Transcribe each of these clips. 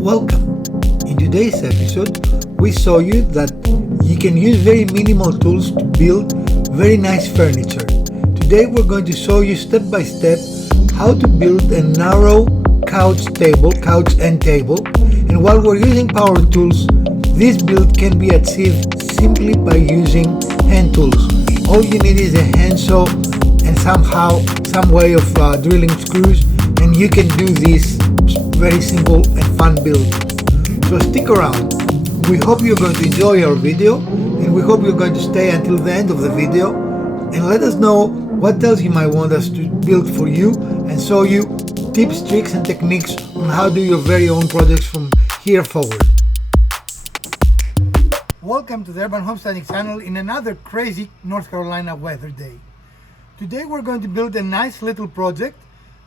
Welcome! In today's episode, we show you that you can use very minimal tools to build very nice furniture. Today we're going to show you step by step how to build a narrow couch end table, and while we're using power tools, this build can be achieved simply by using hand tools. All you need is a handsaw and some way of drilling screws, and you can do this very simple and fun build. So stick around. We hope you're going to enjoy our video, and we hope you're going to stay until the end of the video and let us know what else you might want us to build for you and show you tips, tricks and techniques on how to do your very own projects from here forward. Welcome to the Urban Homesteading channel in another crazy North Carolina weather day. Today we're going to build a nice little project.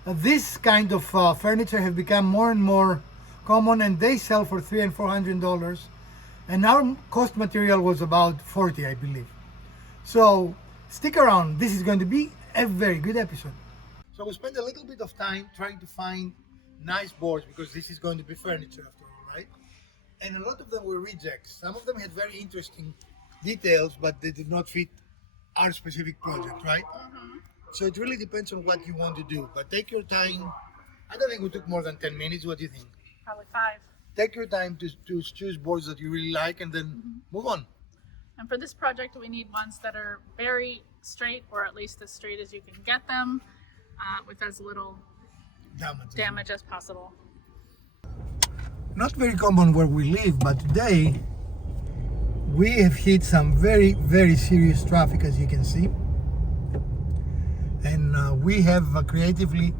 This kind of furniture have become more and more common, and they sell for $300 and $400, and our cost material was about $40, I believe. So stick around, this is going to be a very good episode. So we spent a little bit of time trying to find nice boards, because this is going to be furniture after all, right? And a lot of them were rejects. Some of them had very interesting details, but they did not fit our specific project, right? So it really depends on what you want to do, but take your time. I don't think we took more than 10 minutes. What do you think? Probably 5. Take your time to choose boards that you really like, and then move on. And for this project, we need ones that are very straight, or at least as straight as you can get them, with as little damage as possible. Not very common where we live, but today we have hit some very, very serious traffic, as you can see. And we have creatively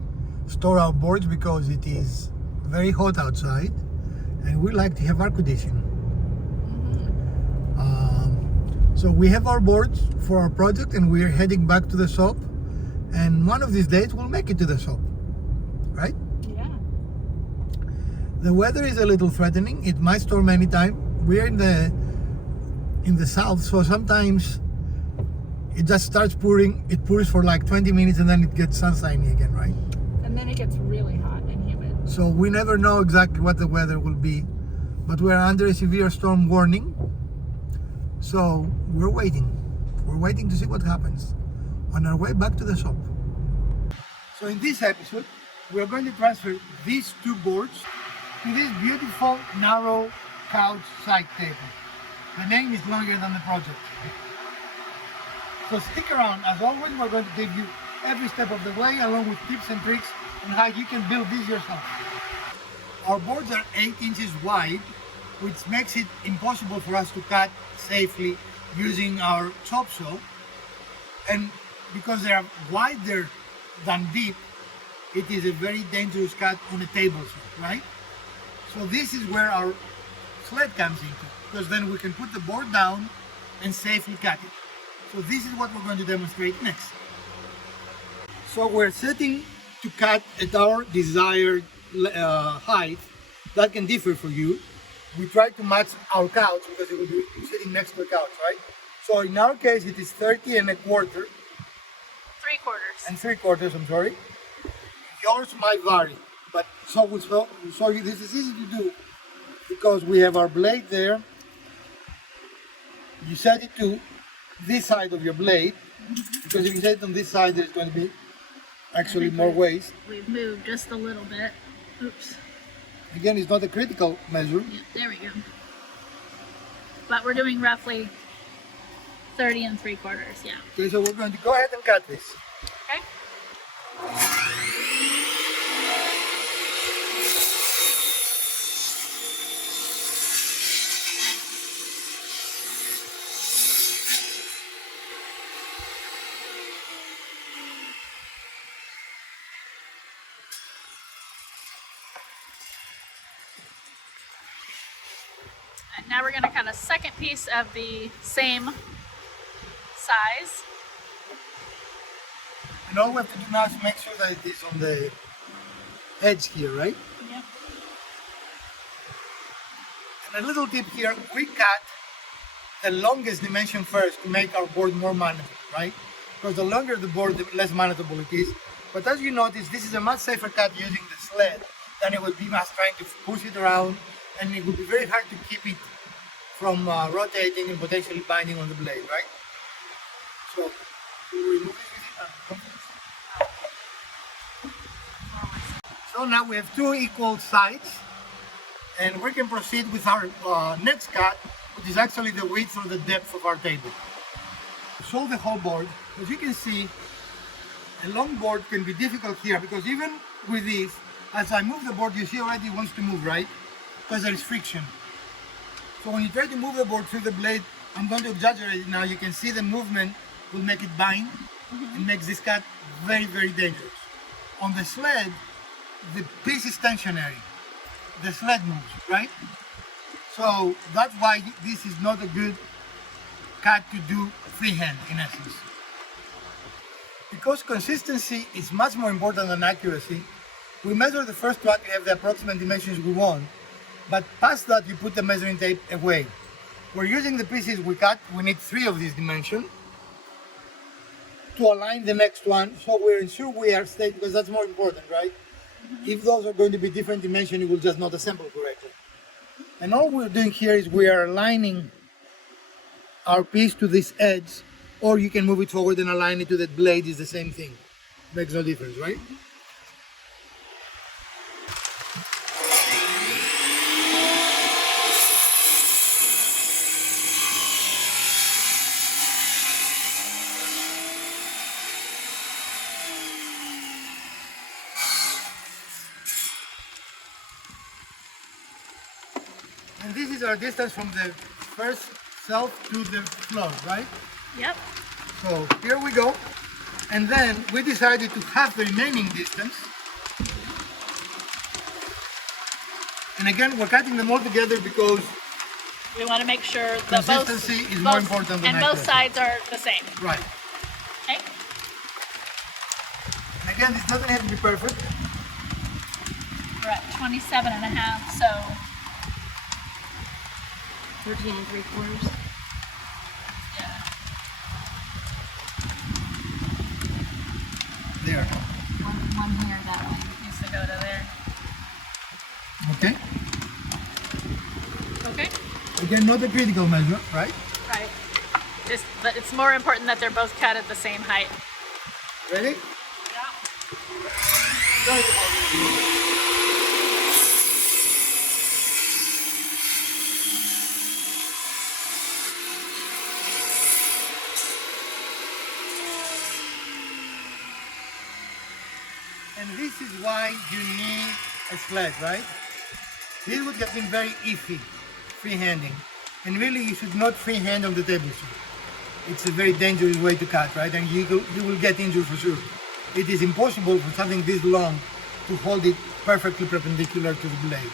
stored our boards because it is very hot outside, and we like to have air conditioning. So we have our boards for our project, and we are heading back to the shop, and one of these days we'll make it to the shop, right? Yeah. The weather is a little threatening. It might storm anytime. We're in the south, so sometimes it just starts pouring. It pours for like 20 minutes and then it gets sunshiny again, right? And then it gets really hot and humid. So we never know exactly what the weather will be, but we're under a severe storm warning. So we're waiting. We're waiting to see what happens on our way back to the shop. So in this episode, we're going to transfer these two boards to this beautiful narrow couch side table. The name is longer than the project. So stick around. As always, we're going to give you every step of the way, along with tips and tricks on how you can build this yourself. Our boards are 8 inches wide, which makes it impossible for us to cut safely using our chop saw. And because they are wider than deep, it is a very dangerous cut on a table saw, right? So this is where our sled comes into, because then we can put the board down and safely cut it. So this is what we're going to demonstrate next. So we're setting to cut at our desired height. That can differ for you. We try to match our couch because it will be sitting next to the couch, right? So in our case, it is 30 and a quarter. 3/4. And 3/4, I'm sorry. Yours might vary, but so we'll show you. This is easy to do because we have our blade there. You set it to this side of your blade, because if you set it on this side, there's going to be actually more waste. We've moved just a little bit. Oops. Again, it's not a critical measure. Yeah, there we go. But we're doing roughly 30 and 3/4, yeah. Okay, so we're going to go ahead and cut this. Okay. And now we're going to cut a second piece of the same size. And all we have to do now is make sure that it is on the edge here, right? Yep. And a little tip here, we cut the longest dimension first to make our board more manageable, right? Because the longer the board, the less manageable it is. But as you notice, this is a much safer cut using the sled then it would be us trying to push it around, and it would be very hard to keep it from rotating and potentially binding on the blade, right? So we remove it with it. So now we have 2 equal sides, and we can proceed with our next cut, which is actually the width or the depth of our table. Show the whole board. As you can see, a long board can be difficult here because even with this, as I move the board, you see already it wants to move, right? Because there is friction. So when you try to move the board through the blade, I'm going to exaggerate it now, you can see the movement will make it bind and makes this cut very, very dangerous. On the sled, the piece is stationary. The sled moves, right? So that's why this is not a good cut to do freehand in essence. Because consistency is much more important than accuracy, we measure the first one, we have the approximate dimensions we want, but past that you put the measuring tape away. We're using the pieces we cut, we need 3 of these dimensions to align the next one, so we're ensure we are staying, because that's more important, right? If those are going to be different dimensions, you will just not assemble correctly. And all we're doing here is we are aligning our piece to this edge, or you can move it forward and align it to that blade, is the same thing. Makes no difference, right? And this is our distance from the first shelf to the floor, right? Yep. So here we go. And then we decided to have the remaining distance. And again, we're cutting them all together because We want to make sure that consistency is more important than both accuracy. sides are the same. Right. Okay. And again, this doesn't have to be perfect. We're at 27 and a half, so 13 3/4. yeah. There. One here that way. Needs to go to there. Okay. Okay. Again, not a critical measure, right? Right. Just, but it's more important that they're both cut at the same height. Ready? And this is why you need a sled, right? This would have been very iffy, freehanding. And really you should not freehand on the table saw. It's a very dangerous way to cut, right? And you will get injured for sure. It is impossible for something this long to hold it perfectly perpendicular to the blade.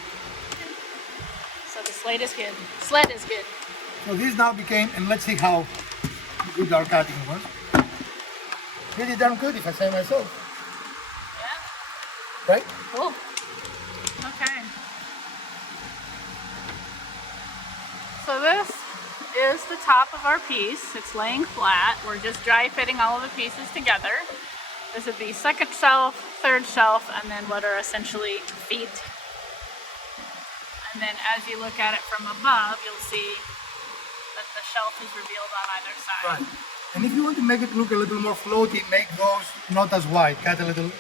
So the sled is good. Sled is good. So this now became, and let's see how good our cutting was. Pretty darn good if I say myself, Yeah. right? Cool. Okay. So this is the top of our piece. It's laying flat. We're just dry fitting all of the pieces together. This is the second shelf, third shelf, and then what are essentially feet. And then as you look at it from above, you'll see that the shelf is revealed on either side. Right. And if you want to make it look a little more floaty, make those not as wide. Cut a little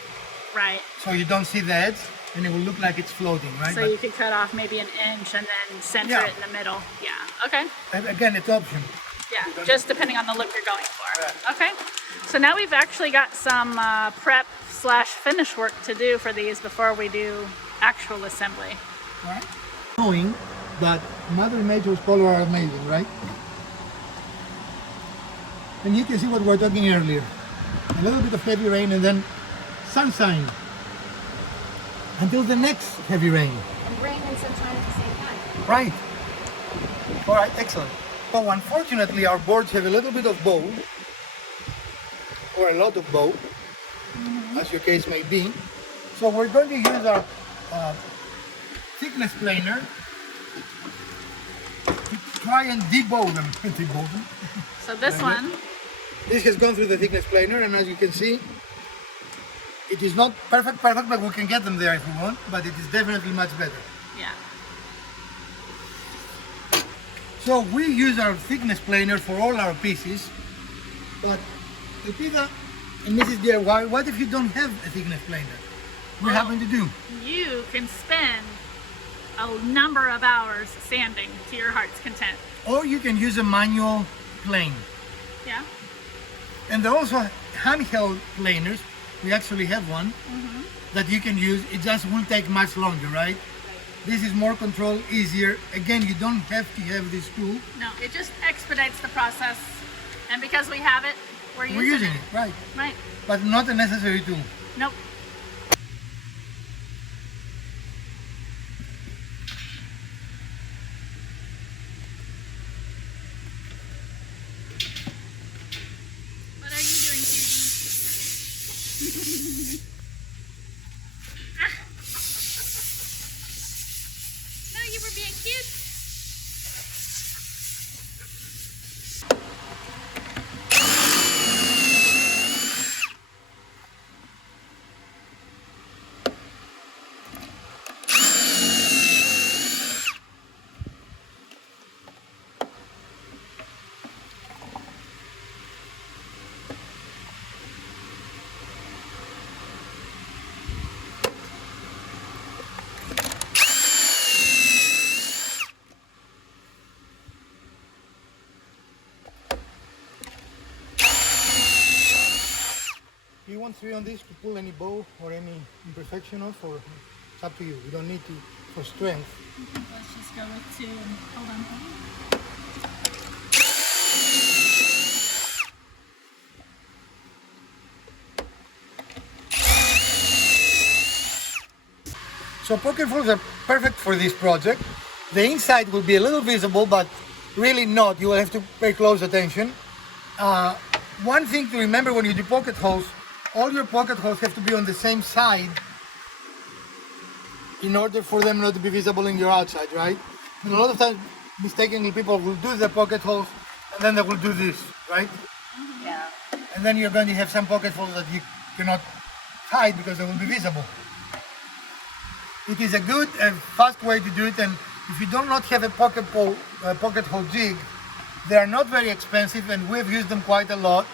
Right. so you don't see the edge, and it will look like it's floating, right? So you could cut off maybe an inch and then center Yeah. it in the middle. Yeah. Okay. And again, it's optional. Yeah. Just depending on the look you're going for. Right. Okay. So now we've actually got some prep / finish work to do for these before we do actual assembly. Right? Knowing that Mother Nature's color are amazing, right? And you can see what we were talking earlier. A little bit of heavy rain and then sunshine. Until the next heavy rain. And rain and sunshine at the same time. Right. All right, excellent. So unfortunately, our boards have a little bit of bow, or a lot of bow, as your case may be. So we're going to use our thickness planer to try and debow them. Debow them. So this one, This has gone through the thickness planer, and as you can see, It is not perfect, but we can get them there if we want, but it is definitely much better. Yeah. So we use our thickness planer for all our pieces, but Lupita and Mrs. DIY, what if you don't have a thickness planer? What happen to do? You can spend a number of hours sanding to your heart's content. Or you can use a manual plane. Yeah. And there are also handheld planers. We actually have one that you can use. It just will take much longer, right? This is more control, easier. Again, you don't have to have this tool. No, it just expedites the process. And because we have it, we're using it. Right. Right. But not a necessary tool. Nope. What are you doing, Susie? Ah. No, you were being cute. Do you want 3 on this to pull any bow or any imperfection off, or it's up to you. You don't need to for strength. Let's just go with 2 and hold on. So pocket holes are perfect for this project. The inside will be a little visible, but really not. You will have to pay close attention. One thing to remember when you do pocket holes, all your pocket holes have to be on the same side in order for them not to be visible in your outside, right? And a lot of times, mistakenly, people will do the pocket holes and then they will do this, right? Yeah. And then you're going to have some pocket holes that you cannot hide because they will be visible. It is a good and fast way to do it, and if you do not have a pocket hole jig, they are not very expensive, and we've used them quite a lot.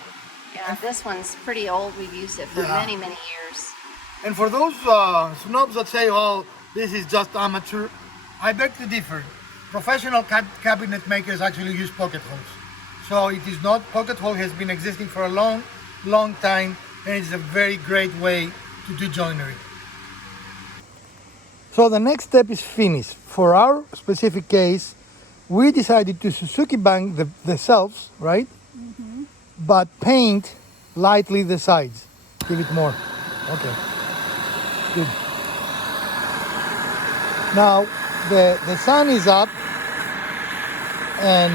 Yeah, this one's pretty old. We've used it for many, many years. And for those snobs that say, oh, this is just amateur, I beg to differ. Professional cabinet makers actually use pocket holes. So it is not, pocket hole has been existing for a long, long time, and it's a very great way to do joinery. So the next step is finish. For our specific case, we decided to Suzuki bank the shelves, right? But paint lightly the sides. Give it more. Okay. Good. Now the sun is up, and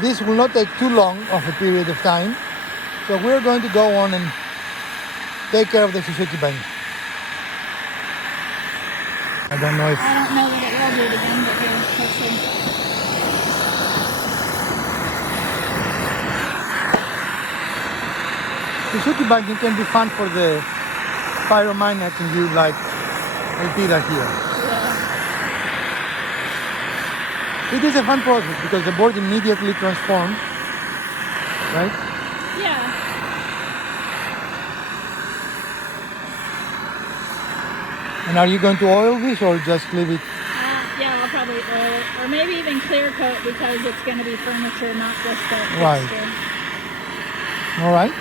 this will not take too long of a period of time. So we're going to go on and take care of the Suzuki bank. I don't know if... I don't know that it will do it again, but here, let's see. Suzuki banking can be fun for the pyromaniacs and you like Elpida here. Yeah. It is a fun process because the board immediately transforms, right? Yeah. And are you going to oil this or just leave it? Yeah, I'll probably oil it, or maybe even clear coat because it's going to be furniture, not just a Right. texture. All right.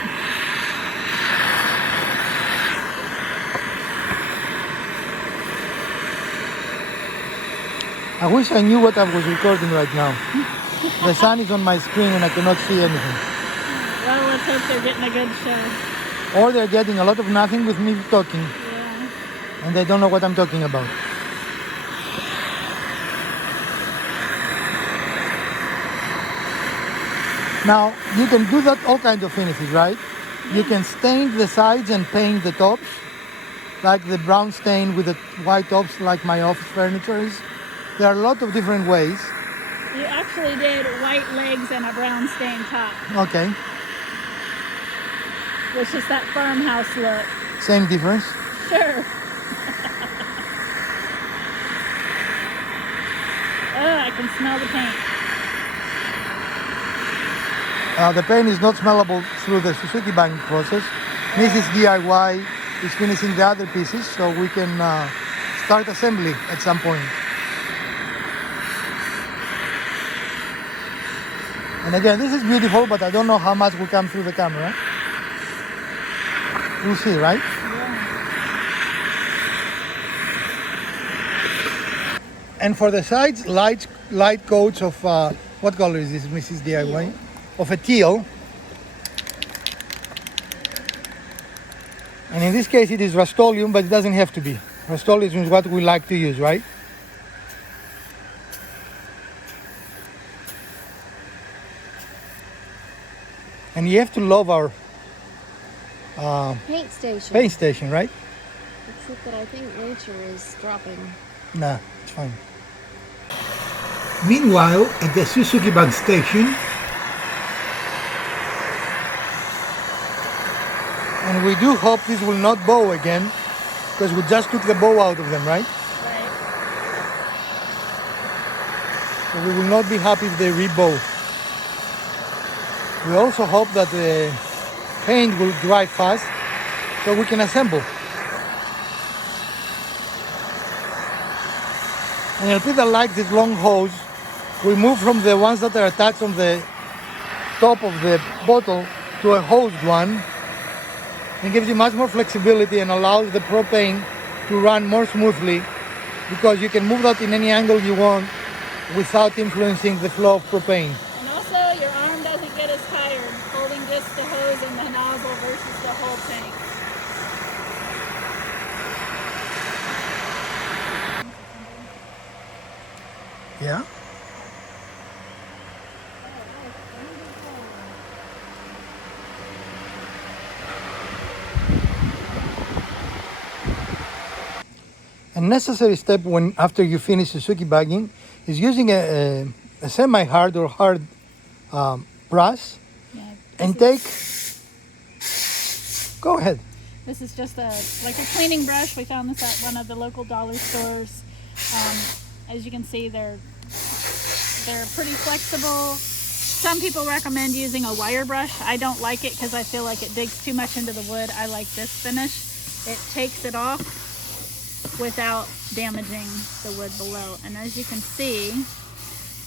I wish I knew what I was recording right now. The sun is on my screen and I cannot see anything. Well, let's hope they're getting a good show. Or they're getting a lot of nothing with me talking Yeah. and they don't know what I'm talking about. Now, you can do that all kinds of finishes, right? You can stain the sides and paint the tops, like the brown stain with the white tops, like my office furniture is. There are a lot of different ways. You actually did white legs and a brown stained top, Okay. which is that farmhouse look. Same difference. Sure. Oh, I can smell the paint. The paint is not smellable through the Suzuki bank process. Mrs. DIY is finishing the other pieces, so we can start assembly at some point. And again, this is beautiful, but I don't know how much will come through the camera. We'll see, right? And for the sides, light coats of, what color is this, Mrs. DIY? Of a teal. And in this case it is Rust-Oleum, but it doesn't have to be. Rust-Oleum is what we like to use, right? And you have to love our paint station. Station, right? Except that I think nature is dropping. Nah, it's fine. Meanwhile, at the Suzuki Bank station, and we do hope this will not bow again, because we just took the bow out of them, right? Right. So we will not be happy if they rebow. We also hope that the paint will dry fast so we can assemble. And Elpida likes this long hose. We move from the ones that are attached on the top of the bottle to a hosed one. It gives you much more flexibility and allows the propane to run more smoothly, because you can move that in any angle you want without influencing the flow of propane. And also, your arm doesn't get as tired holding just the hose and the nozzle versus the whole tank. Yeah? A necessary step after you finish Suzuki bagging is using a semi-hard or hard brush, and take. Go ahead. This is just like a cleaning brush. We found this at one of the local dollar stores. As you can see, they're pretty flexible. Some people recommend using a wire brush. I don't like it because I feel like it digs too much into the wood. I like this finish. It takes it off without damaging the wood below. And as you can see,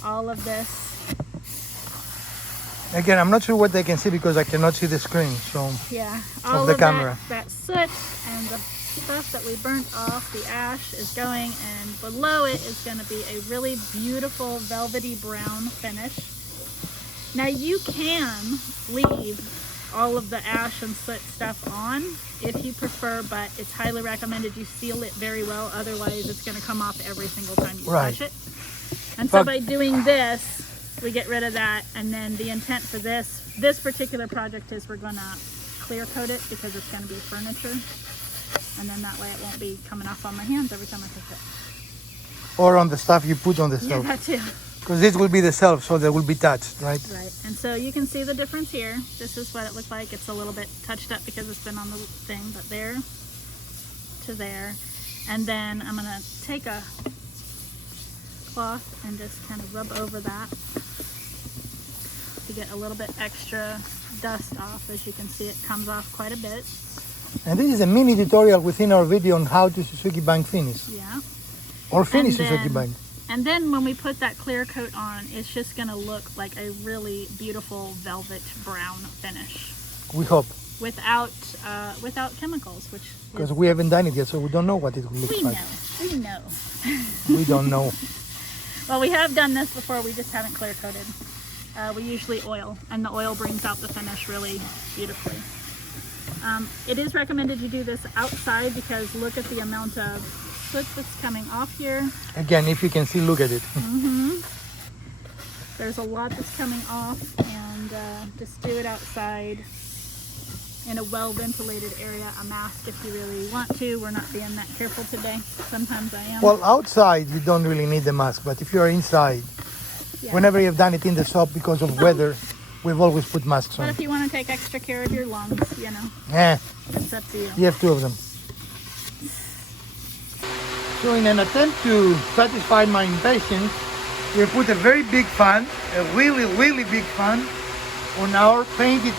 all of this. Again, I'm not sure what they can see because I cannot see the screen. So yeah, all the of camera. That soot and the stuff that we burnt off, the ash is going, and below it is going to be a really beautiful velvety brown finish. Now you can leave all of the ash and soot stuff on if you prefer, but it's highly recommended you seal it very well, otherwise it's going to come off every single time you touch it. And so by doing this, we get rid of that. And then the intent for this particular project is we're going to clear coat it because it's going to be furniture, and then that way it won't be coming off on my hands every time I touch it. Or on the stuff you put on the Yeah, shelf. that too. Because this will be the shelf, so they will be touched, right? Right, and so you can see the difference here. This is what it looked like. It's a little bit touched up because it's been on the thing, but there to there. And then I'm gonna take a cloth and just kind of rub over that to get a little bit extra dust off. As you can see, it comes off quite a bit. And this is a mini tutorial within our video on how to Suzuki Bank finish. Yeah. Or finish And Suzuki then- Bank. And then when we put that clear coat on, it's just gonna look like a really beautiful velvet brown finish We hope. without chemicals, which Because we haven't done it yet, so we don't know what it will look we like. know. We don't know. Well, we have done this before, we just haven't clear coated. We usually oil, and the oil brings out the finish really beautifully. It is recommended you do this outside because look at the amount of soot that's coming off here. Again, if you can see, look at it. There's a lot that's coming off, and just do it outside in a well-ventilated area. A mask if you really want to. We're not being that careful today. Sometimes I am. Well, outside you don't really need the mask, but if you're inside, Yeah. whenever you've done it in the shop because of weather, we've always put masks But on. if you want to take extra care of your lungs, you know, Yeah, it's up to you. you have two of them. So in an attempt to satisfy my impatience, we put a very big fan, a really, really big fan, on our painted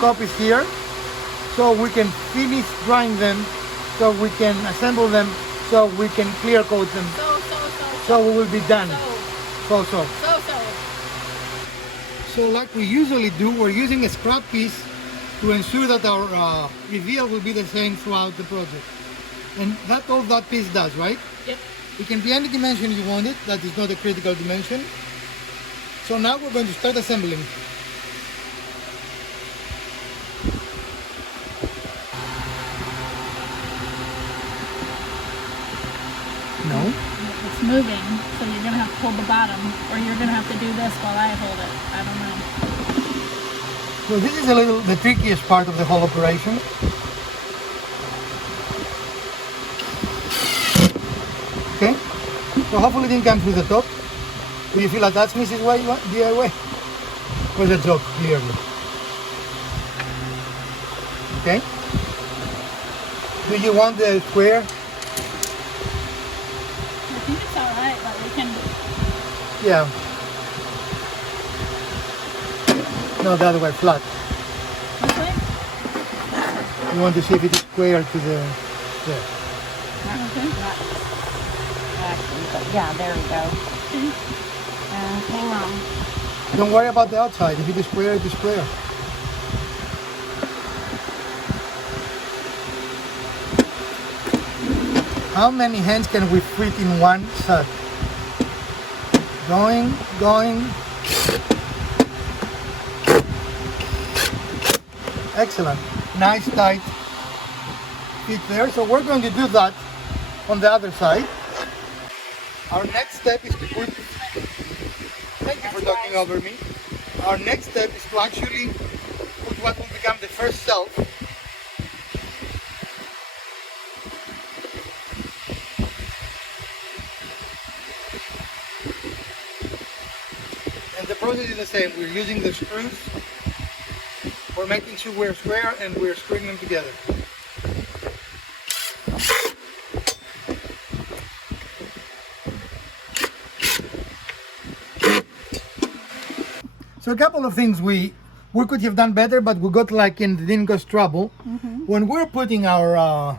copies here, so we can finish drying them, so we can assemble them, so we can clear coat them, so we will be done. So. So like we usually do, we're using a scrap piece to ensure that our reveal will be the same throughout the project. And that's all that piece does, right? Yep. It can be any dimension you want it, that is not a critical dimension. So now we're going to start assembling. No? It's moving, so you're going to have to pull the bottom, or you're going to have to do this while I hold it. I don't know. So this is a little the trickiest part of the whole operation. Okay, so hopefully it didn't come through the top. Do you feel like that's Mrs. DIY? Was a joke, clearly. Okay. Do you want the square? I think it's alright, but we can... Yeah. No, the other way, flat. This way? You want to see if it is square to the... There. Okay. Actually, but yeah, there we go. Hang on. Don't worry about the outside. If it is square, it is square. How many hands can we fit in one set? Going. Excellent. Nice tight fit there. So we're going to do that on the other side. Our next step is to put... Thank you for talking over me. Our next step is to actually put what will become the first shelf. And the process is the same. We're using the screws. We're making sure we're square and we're screwing them together. So a couple of things we could have done better, but we got like in the didn't cause trouble. When we're putting our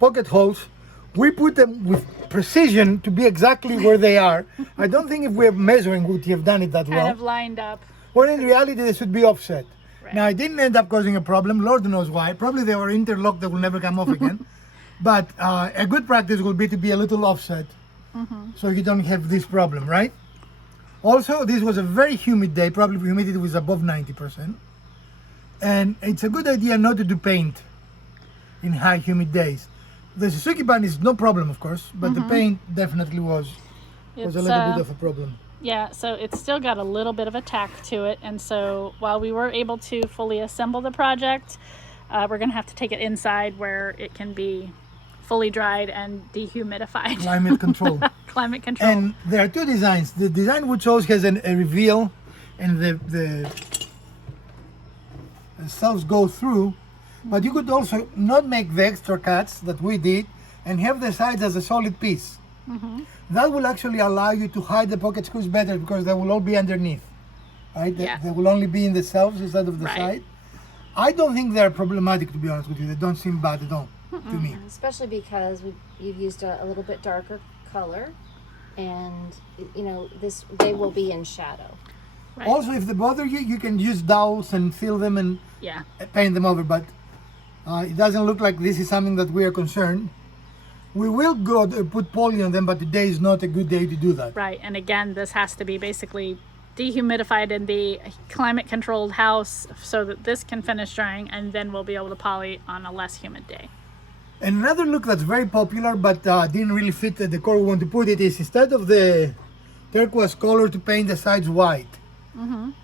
pocket holes, we put them with precision to be exactly where they are. I don't think if we're measuring would have done it that well. Kind of lined up. Well, in reality, they should be offset. Right. Now, it didn't end up causing a problem. Lord knows why. Probably they were interlocked that will never come off again. But a good practice will be to be a little offset, so you don't have this problem, right? Also, this was a very humid day. Probably humidity was above 90%. And it's a good idea not to do paint in high humid days. The Suzuki band is no problem, of course, but the paint definitely was a little bit of a problem. Yeah, so it's still got a little bit of a tack to it, and so while we were able to fully assemble the project, we're going to have to take it inside where it can be fully dried and dehumidified. Climate control. Climate control. And there are two designs. The design which always has a reveal and the cells go through, but you could also not make the extra cuts that we did and have the sides as a solid piece. That will actually allow you to hide the pocket screws better because they will all be underneath, right? Yeah. They will only be in the cells instead of the Right. side. I don't think they're problematic, to be honest with you. They don't seem bad at all to me. Especially because you've used a little bit darker color, and you know they will be in shadow. Right. Also, if they bother you, you can use dowels and fill them and Yeah. paint them over, but it doesn't look like this is something that we are concerned. We will go put poly on them, but today is not a good day to do that. Right, and again, this has to be basically dehumidified in the climate controlled house so that this can finish drying, and then we'll be able to poly on a less humid day. And another look that's very popular, but didn't really fit the decor we want to put it, is instead of the turquoise color to paint the sides white.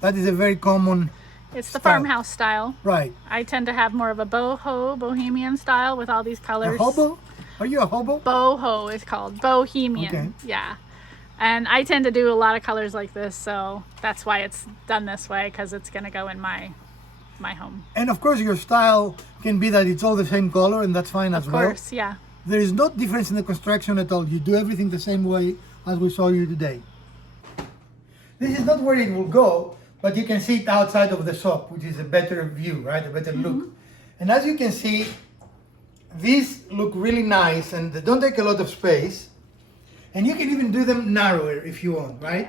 That is a very common, It's the Style. farmhouse style. right. I tend to have more of a bohemian style with all these A colors. hobo? Are you a hobo? Boho is called bohemian. Okay. Yeah. And I tend to do a lot of colors like this, so that's why it's done this way, because it's going to go in my home. And of course your style can be that it's all the same color, and that's fine as well. Of course, yeah. There is no difference in the construction at all. You do everything the same way as we saw you today. This is not where it will go, but you can see it outside of the shop, which is a better view, right? A better look. And as you can see, these look really nice and they don't take a lot of space. And you can even do them narrower if you want, right?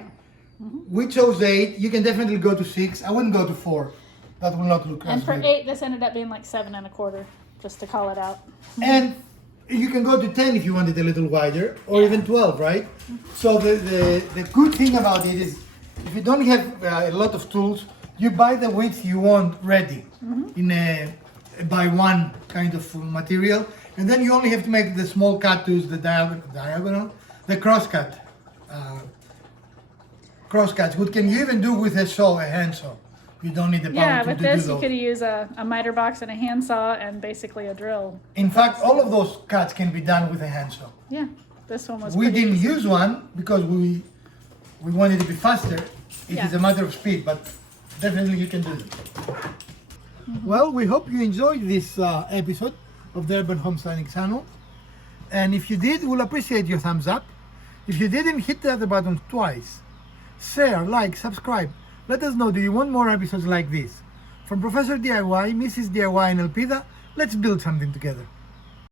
We chose 8. You can definitely go to 6. I wouldn't go to 4. That will not look as And for good. 8, this ended up being like 7 1/4, just to call it out. And you can go to 10 if you want it a little wider, or even 12, right? So the good thing about it is, if you don't have a lot of tools, you buy the width you want ready in a by one kind of material, and then you only have to make the small cut to the diagonal, the cross cut. Cross cuts, what can you even do with a saw, a hand saw? You don't need the power Yeah, to with do this you those. could use a miter box and a handsaw and basically a drill. In fact, all of those cuts can be done with a hand saw. Yeah, this one was We pretty didn't easy. use one because we wanted to be faster. It is Yeah. a matter of speed, but definitely you can do it. Well, we hope you enjoyed this episode of the Urban Homestyling channel. And if you did, we'll appreciate your thumbs up. If you didn't, hit the other button twice. Share, like, subscribe. Let us know, do you want more episodes like this? From Professor DIY, Mrs. DIY and Elpida, let's build something together.